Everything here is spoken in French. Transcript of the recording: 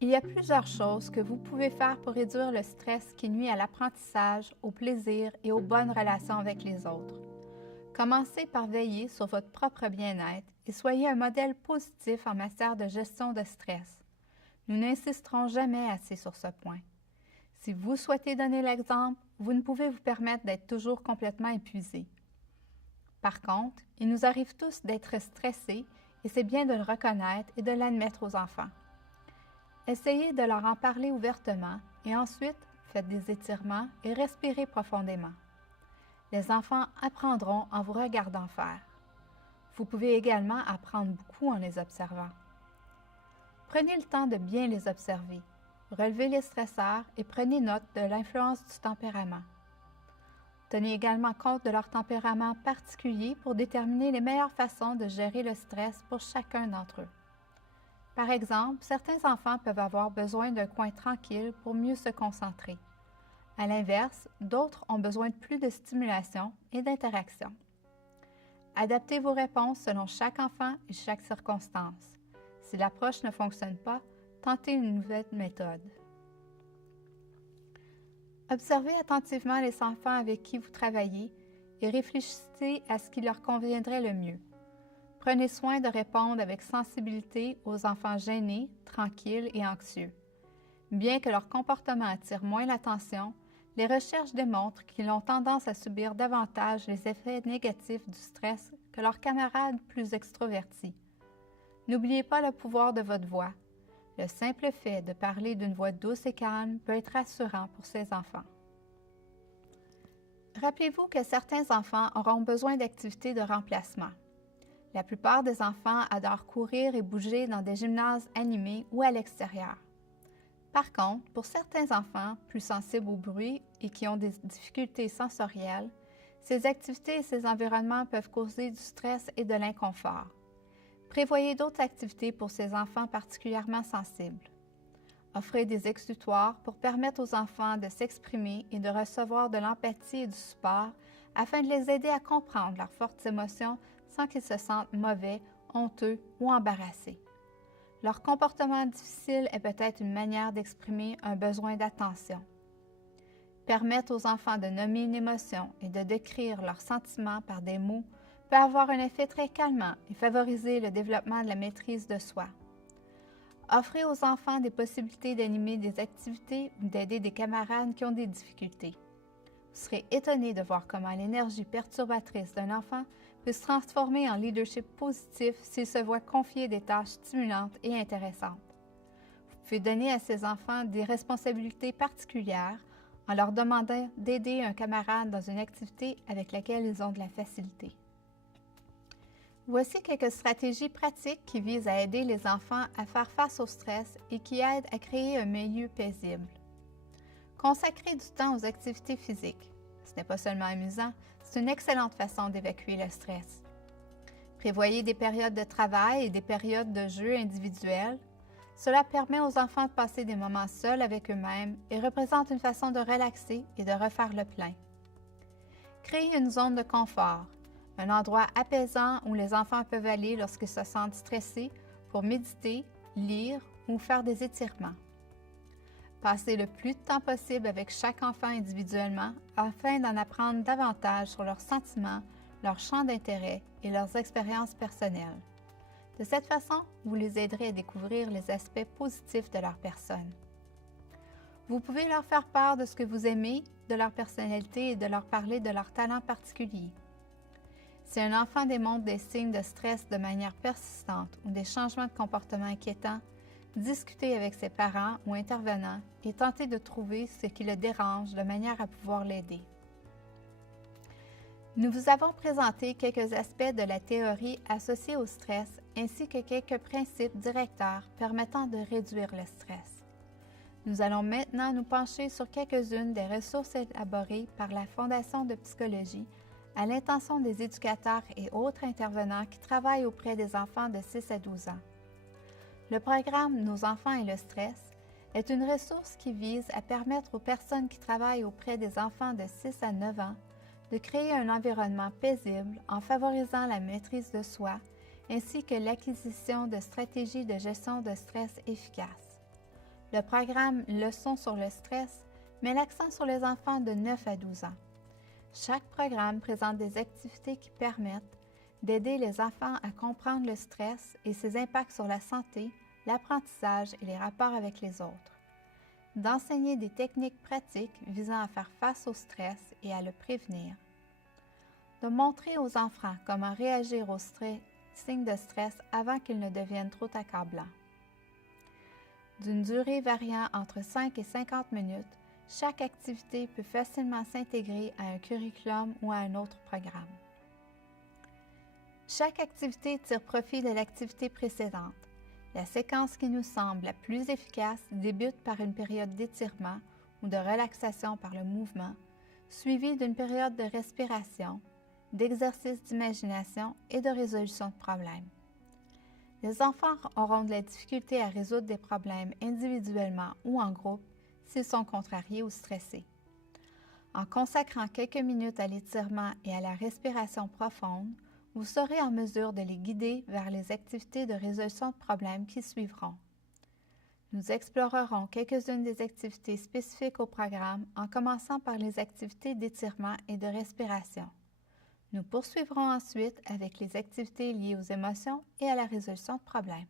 Il y a plusieurs choses que vous pouvez faire pour réduire le stress qui nuit à l'apprentissage, au plaisir et aux bonnes relations avec les autres. Commencez par veiller sur votre propre bien-être et soyez un modèle positif en matière de gestion de stress. Nous n'insisterons jamais assez sur ce point. Si vous souhaitez donner l'exemple, vous ne pouvez vous permettre d'être toujours complètement épuisé. Par contre, il nous arrive tous d'être stressés et c'est bien de le reconnaître et de l'admettre aux enfants. Essayez de leur en parler ouvertement et ensuite faites des étirements et respirez profondément. Les enfants apprendront en vous regardant faire. Vous pouvez également apprendre beaucoup en les observant. Prenez le temps de bien les observer. Relevez les stresseurs et prenez note de l'influence du tempérament. Tenez également compte de leur tempérament particulier pour déterminer les meilleures façons de gérer le stress pour chacun d'entre eux. Par exemple, certains enfants peuvent avoir besoin d'un coin tranquille pour mieux se concentrer. À l'inverse, d'autres ont besoin de plus de stimulation et d'interaction. Adaptez vos réponses selon chaque enfant et chaque circonstance. Si l'approche ne fonctionne pas, tentez une nouvelle méthode. Observez attentivement les enfants avec qui vous travaillez et réfléchissez à ce qui leur conviendrait le mieux. Prenez soin de répondre avec sensibilité aux enfants gênés, tranquilles et anxieux. Bien que leur comportement attire moins l'attention, les recherches démontrent qu'ils ont tendance à subir davantage les effets négatifs du stress que leurs camarades plus extrovertis. N'oubliez pas le pouvoir de votre voix. Le simple fait de parler d'une voix douce et calme peut être rassurant pour ces enfants. Rappelez-vous que certains enfants auront besoin d'activités de remplacement. La plupart des enfants adorent courir et bouger dans des gymnases animés ou à l'extérieur. Par contre, pour certains enfants plus sensibles au bruit et qui ont des difficultés sensorielles, ces activités et ces environnements peuvent causer du stress et de l'inconfort. Prévoyez d'autres activités pour ces enfants particulièrement sensibles. Offrez des exutoires pour permettre aux enfants de s'exprimer et de recevoir de l'empathie et du support afin de les aider à comprendre leurs fortes émotions sans qu'ils se sentent mauvais, honteux ou embarrassés. Leur comportement difficile est peut-être une manière d'exprimer un besoin d'attention. Permettre aux enfants de nommer une émotion et de décrire leurs sentiments par des mots peut avoir un effet très calmant et favoriser le développement de la maîtrise de soi. Offrez aux enfants des possibilités d'animer des activités ou d'aider des camarades qui ont des difficultés. Vous serez étonné de voir comment l'énergie perturbatrice d'un enfant peut se transformer en leadership positif s'il se voit confier des tâches stimulantes et intéressantes. Vous pouvez donner à ces enfants des responsabilités particulières en leur demandant d'aider un camarade dans une activité avec laquelle ils ont de la facilité. Voici quelques stratégies pratiques qui visent à aider les enfants à faire face au stress et qui aident à créer un milieu paisible. Consacrer du temps aux activités physiques. Ce n'est pas seulement amusant, c'est une excellente façon d'évacuer le stress. Prévoyez des périodes de travail et des périodes de jeu individuels. Cela permet aux enfants de passer des moments seuls avec eux-mêmes et représente une façon de relaxer et de refaire le plein. Créez une zone de confort, un endroit apaisant où les enfants peuvent aller lorsqu'ils se sentent stressés pour méditer, lire ou faire des étirements. Passez le plus de temps possible avec chaque enfant individuellement afin d'en apprendre davantage sur leurs sentiments, leurs champs d'intérêt et leurs expériences personnelles. De cette façon, vous les aiderez à découvrir les aspects positifs de leur personne. Vous pouvez leur faire part de ce que vous aimez, de leur personnalité et de leur parler de leurs talents particuliers. Si un enfant démontre des signes de stress de manière persistante ou des changements de comportement inquiétants, discutez avec ses parents ou intervenants et tentez de trouver ce qui le dérange de manière à pouvoir l'aider. Nous vous avons présenté quelques aspects de la théorie associée au stress ainsi que quelques principes directeurs permettant de réduire le stress. Nous allons maintenant nous pencher sur quelques-unes des ressources élaborées par la Fondation de psychologie à l'intention des éducateurs et autres intervenants qui travaillent auprès des enfants de 6 à 12 ans. Le programme Nos enfants et le stress est une ressource qui vise à permettre aux personnes qui travaillent auprès des enfants de 6 à 9 ans de créer un environnement paisible en favorisant la maîtrise de soi ainsi que l'acquisition de stratégies de gestion de stress efficaces. le programme Leçons sur le stress met l'accent sur les enfants de 9 à 12 ans. Chaque programme présente des activités qui permettent d'aider les enfants à comprendre le stress et ses impacts sur la santé, l'apprentissage et les rapports avec les autres, d'enseigner des techniques pratiques visant à faire face au stress et à le prévenir, de montrer aux enfants comment réagir aux signes de stress avant qu'ils ne deviennent trop accablants. D'une durée variant entre 5 et 50 minutes, chaque activité peut facilement s'intégrer à un curriculum ou à un autre programme. Chaque activité tire profit de l'activité précédente. La séquence qui nous semble la plus efficace débute par une période d'étirement ou de relaxation par le mouvement, suivie d'une période de respiration, d'exercice d'imagination et de résolution de problèmes. Les enfants auront de la difficulté à résoudre des problèmes individuellement ou en groupe s'ils sont contrariés ou stressés. En consacrant quelques minutes à l'étirement et à la respiration profonde, vous serez en mesure de les guider vers les activités de résolution de problèmes qui suivront. Nous explorerons quelques-unes des activités spécifiques au programme en commençant par les activités d'étirement et de respiration. Nous poursuivrons ensuite avec les activités liées aux émotions et à la résolution de problèmes.